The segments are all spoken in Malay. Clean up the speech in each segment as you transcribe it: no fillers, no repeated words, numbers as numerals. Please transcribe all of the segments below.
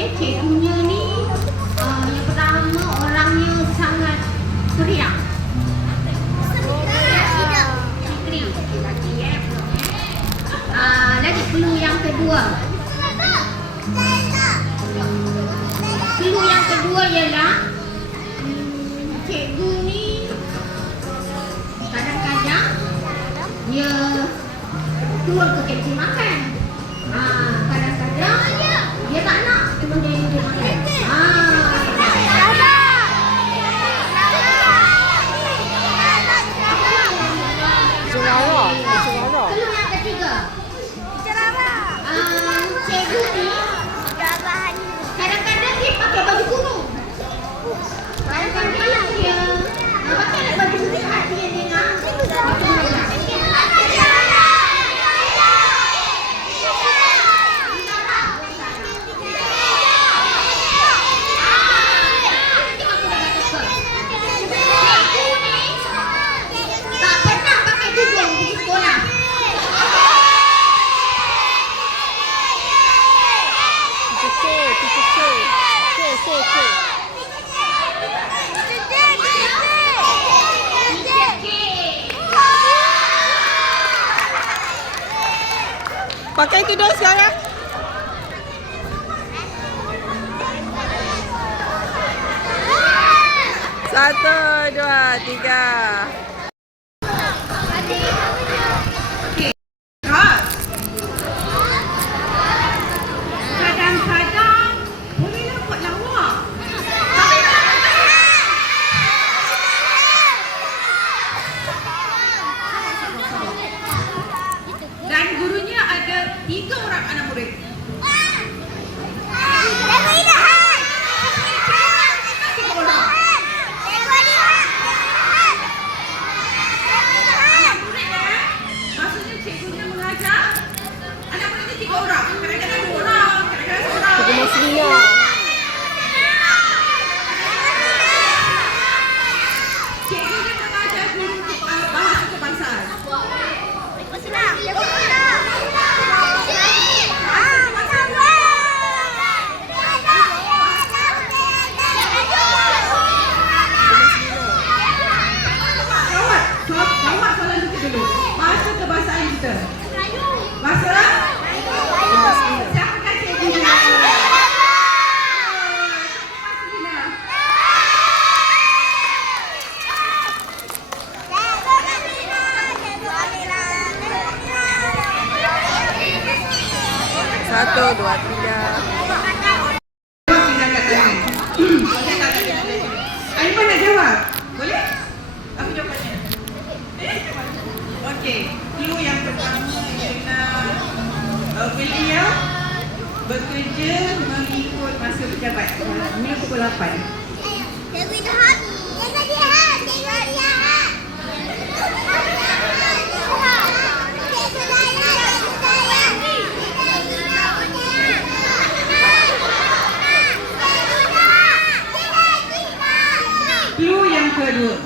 Okey, cikgunya ni yang pertama orangnya sangat periang. Lagi clue yang kedua. Clue yang kedua ialah cikgu ni kadang-kadang dia keluar ke kantin makan. Kadang-kadang dia tak nak cuma dia makan. Clue yang ketiga. Cikgu ni kadang-kadang dia pakai baju kuning. Kadang-kadang dia pakai baju kuning hati yang dia nak. Pakai tudung sekarang. Satu, dua, tiga. Kadang-kadang bolehlah buat lawak. Dan gurunya ada 3 orang anak murid. Maksudnya cikgunya mengajar, anak muridnya 3 orang. Kadang-kadang 2 orang, kadang-kadang 1 orang. Cikgu Muslimah. Cikgunya mengajar guru bahasa kebangsaan. Jawab soalan kita dulu. Bahasa kebangsaan kita. Bahasa? Siapakah cikgunya? Satu, dua, tiga. Aiman nak jawab? Boleh? Apa jawapannya? Okey, clue yang pertama ialah beliau bekerja mengikut masa pejabat. Ini pukul 8. Clue yang kedua.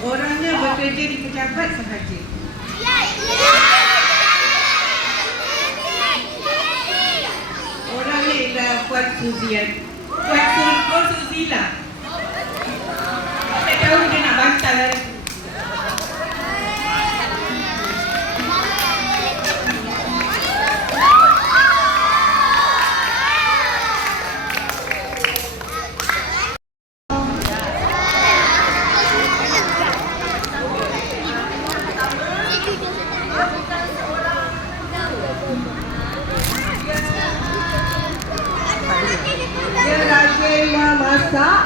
Orangnya bekerja di pejabat sahaja. Orangnya ialah Puan Suzian. Puan Suzila. Saya tahu dia nak bantal hari tu. Dia rajin memasak.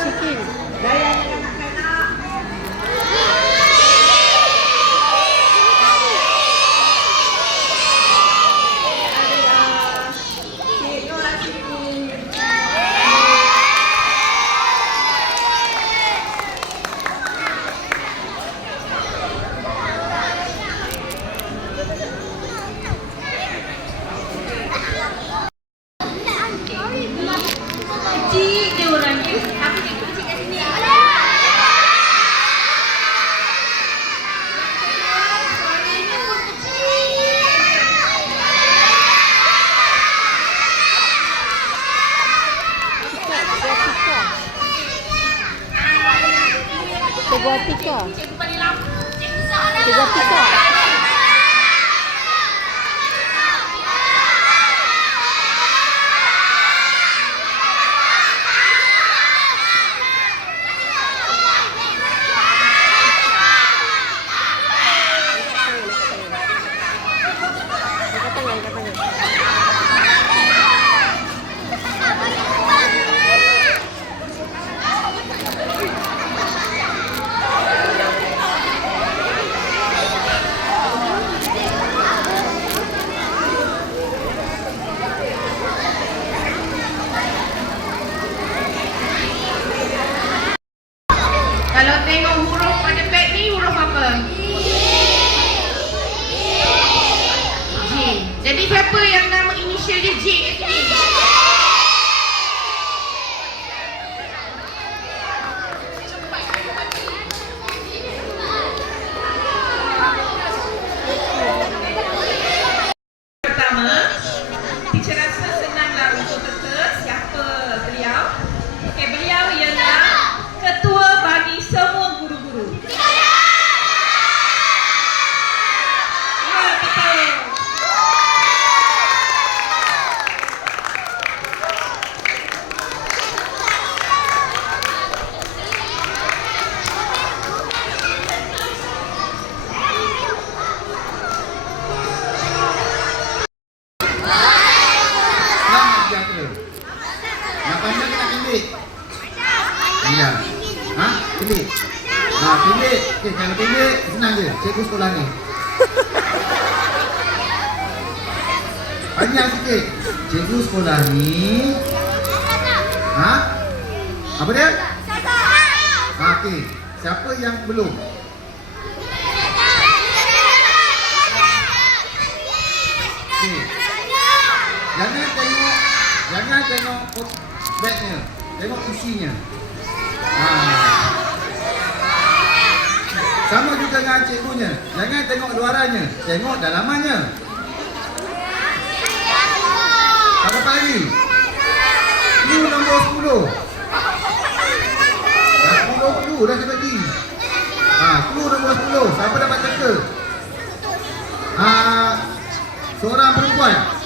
Sikit. Layan kanak-kanak. buat tika. Cikgu paling lama. Dia buat tika. Kalau tengok huruf pada pad ni, huruf apa? J. Jadi siapa yang nama initial dia J kat sini? Pertama, teacher rasa senanglah untuk teka siapa beliau. Okey, beliau ialah ketua bagi semua guru-guru. Ya, betul. Selamat sejahtera. Yang panjang kena pendek. Panjang. Ha? Pendek. Ha, pendek. Okey, kalau pendek senang je. Cikgu sekolah ni. Panjang sikit. Cikgu sekolah ni. Ha? Apa dia? Ha, okey. Siapa yang belum? Okey. Jangan tengok bagnya. Tengok isinya. Ha. Sama juga dengan cikgunya. Jangan tengok luarannya. Tengok dalamannya. Tak apa lagi. Clue nombor 10. Dah 10 clue dah saya bagi. Ha, clue nombor 10. Siapa dapat teka? Seorang perempuan.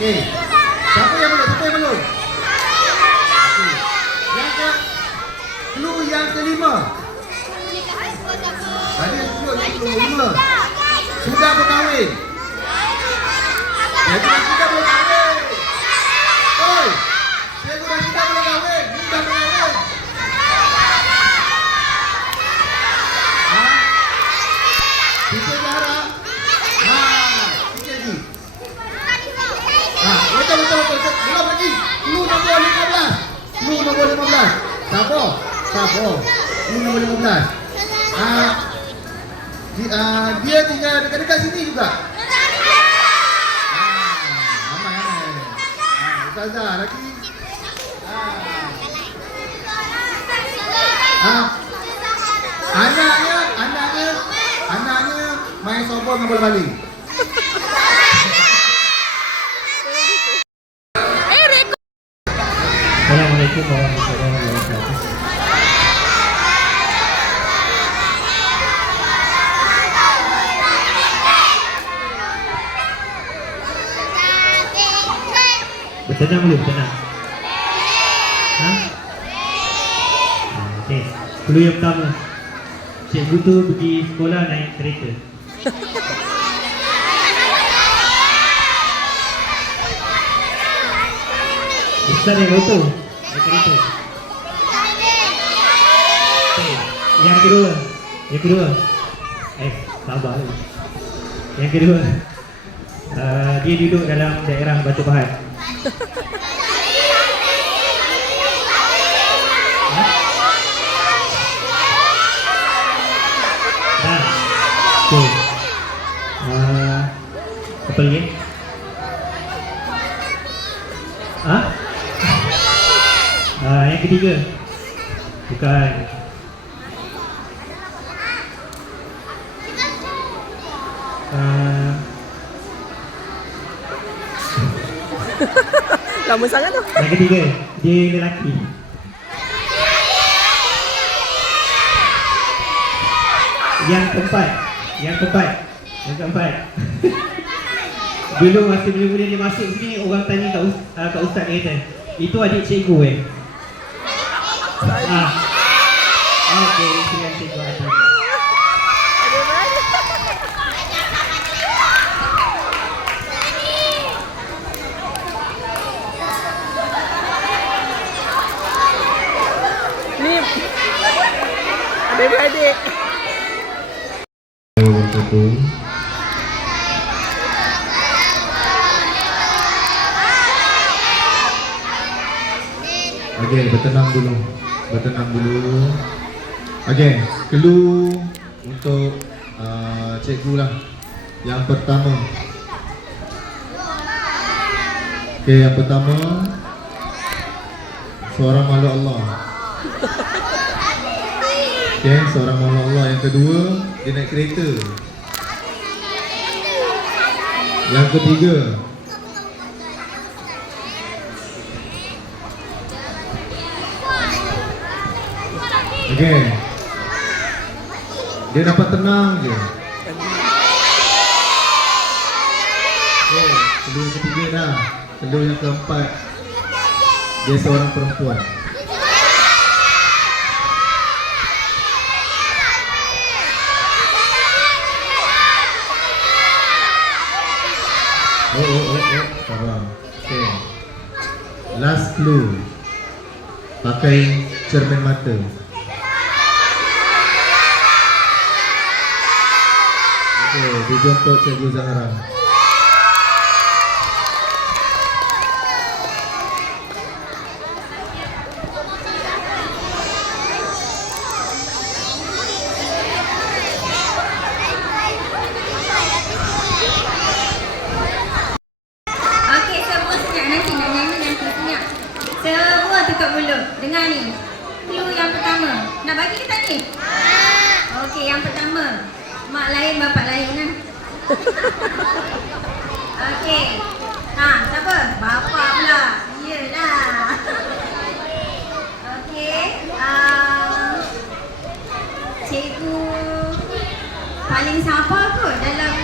Okey. Siapa yang belum? Siapa yang belum? Okey. Yang ke clue yang kelima. Tadi clue yang kelima. Sudah berkahwin. Cikgu Rashida belum kahwin. Oi. Cikgu Rashida belum kahwin. Sudah berkahwin. Ha? Kita jarang. Ha, sikit lagi. Ha, betul. Belum lagi. Clue nombor 15. Clue nombor 15. Sabar. Clue nombor 15. Dia tinggal dekat-dekat sini juga. Ramai. Ustazah lagi. Anaknya main softball dengan bola baling. Assalamualaikum warahmatullahi wabarakatuh. Bertenang boleh bertenang? Ha? Okey. Clue yang pertama. Cikgu tu pergi sekolah naik kereta. Ustaz naik motor. Naik kereta. Okey. Yang kedua. Sabar. Yang kedua. Dia duduk dalam daerah Batu Pahat. Okey. Apa lagi? Yang ketiga. Bukan. Lama sangat tu. Yang ketiga, dia lelaki. Yang keempat. Dulu masa mula-mula dia masuk sini, orang tanya kat ustaz, dia kata, itu adik cikgu Okey, silakan cikgu Adi. Ni adik-adik. Okey, bertenang dulu. Okey, clue untuk cikgu lah. Yang pertama. Okey, yang pertama, seorang makhluk Allah. Okey, seorang makhluk Allah. Yang kedua, dia naik kereta. Yang ketiga, okey, dia dapat tenang je. Okey, clue yang ketiga dah. Clue yang keempat, dia seorang perempuan. Sabar. Okay. Last clue. Pakai cermin mata. Okay, dijemput Cikgu Zahra. Okey, semua senyap nanti nak nyanyi nanti senyap. Semua tutup mulut. Dengar ni. Clue yang pertama. Nak bagi ke tak ni? Okey, yang pertama. Mak lain, bapak lain lah. Okey. Siapa? Bapak pula. Yelah. Okey. Cikgu paling sabar kot dalam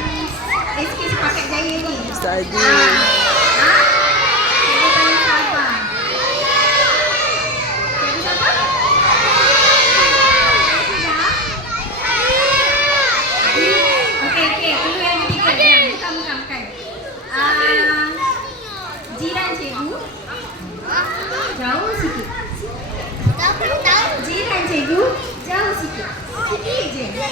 SK Sepakat Jaya ni. Ustaz Adi. Cikgu paling sabar. Cikgu siapa? Sudah? Okey. Dulu yang ketiga. Bukan. Jiran cikgu. Jauh sikit. Jiran cikgu. Jauh sikit. Sikit je. Dia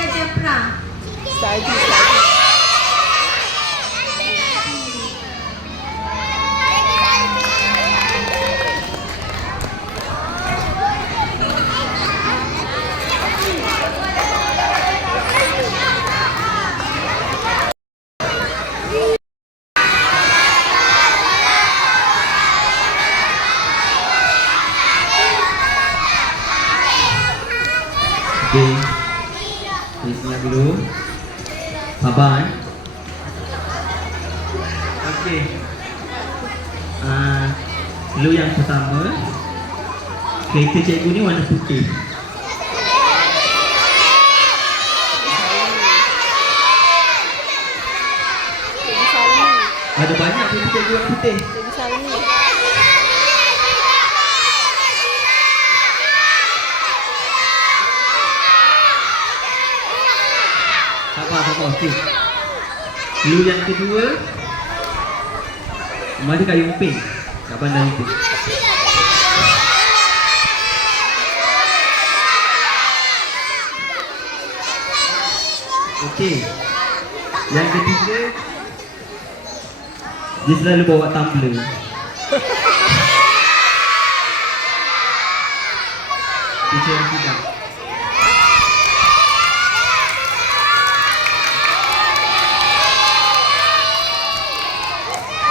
ajar perang. Ustaz Adi. Okey. Senyap dulu. Sabar. Okey. Clue yang pertama, kereta cikgu ni warna putih. Cikgu Salmi. Ada banyak kereta cikgu yang putih. Cikgu Salmi. Sabar. Okey. Clue yang kedua, rumah dia kat Yumping, kat Bandar Yumping. Okey. Yang ketiga, dia selalu bawa tumbler. Teacher yang tidak.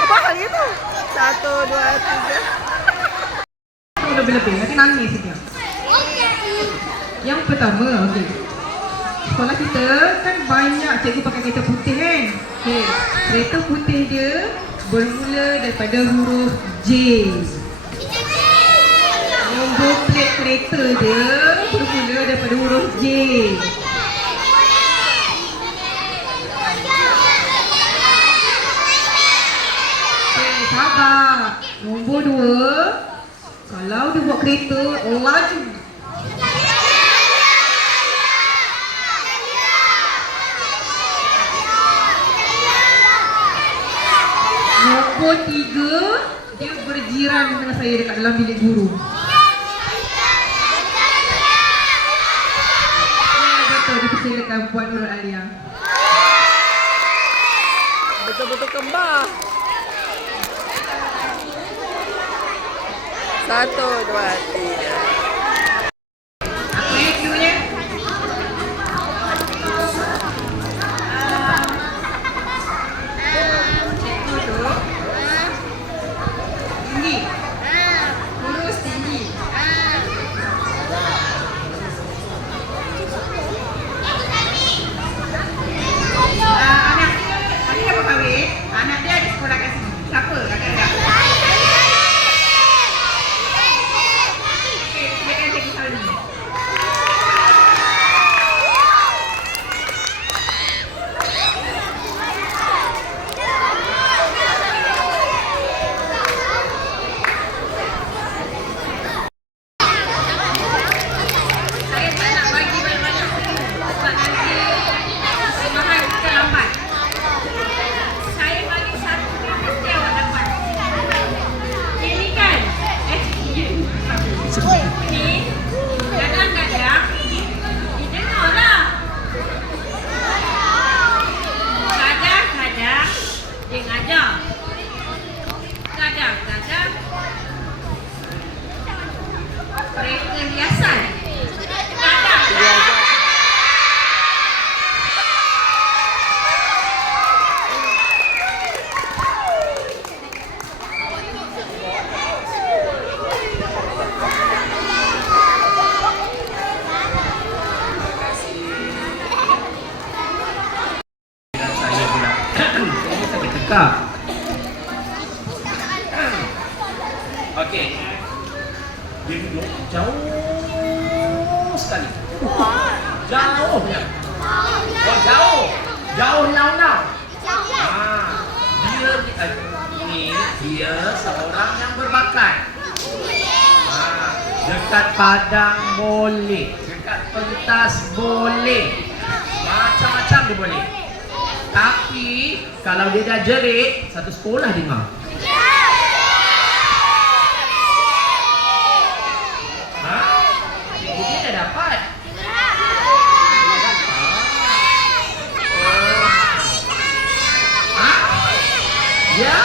Apa hal itu? 1, 2, 3. berlebih-lebih. Nanti nangis dia. Yang pertama, okey. Sekolah kita kan banyak cikgu pakai kereta putih kan. Okey. Kereta putih dia bermula daripada huruf J. Nombor plate kereta dia bermula daripada huruf J. Okey, sabar. Nombor 2, kalau dia buat kereta laju. Nombor 3, dia berjiran dengan saya dekat dalam bilik guru. Ya, betul, dipersilakan Puan Nurul Alia. Betul-betul kembar. 1, 2, 3. Apa ya cluenya? Cikgu tu tinggi. Kurus tinggi. Anak dia apa kahwin? Anak dia ada sekolah kat sini. Siapa? Kakak-kakak. Okey, silakan Cikgu Salmi. Saya tak nak bagi banyak-banyak sebab nanti kemahan terlambat. Saya bagi satu yang mesti awak dapat. Ini kan ni kadang-kadang didengarlah. Kadang-kadang dia ngajar. Kadang-kadang mereka hiasan. Kadang-kadang Saya pula saya sakit tekak. Okey. Dia duduk jauh sekali. Jauh. Oh, jauh. Jauh now. Dia seorang yang berbakat. Dekat padang boleh, dekat pentas boleh. Macam-macam dia boleh. Tapi kalau dia dah jerit, satu sekolah dengar. Cikgu dia dah dapat. Ya?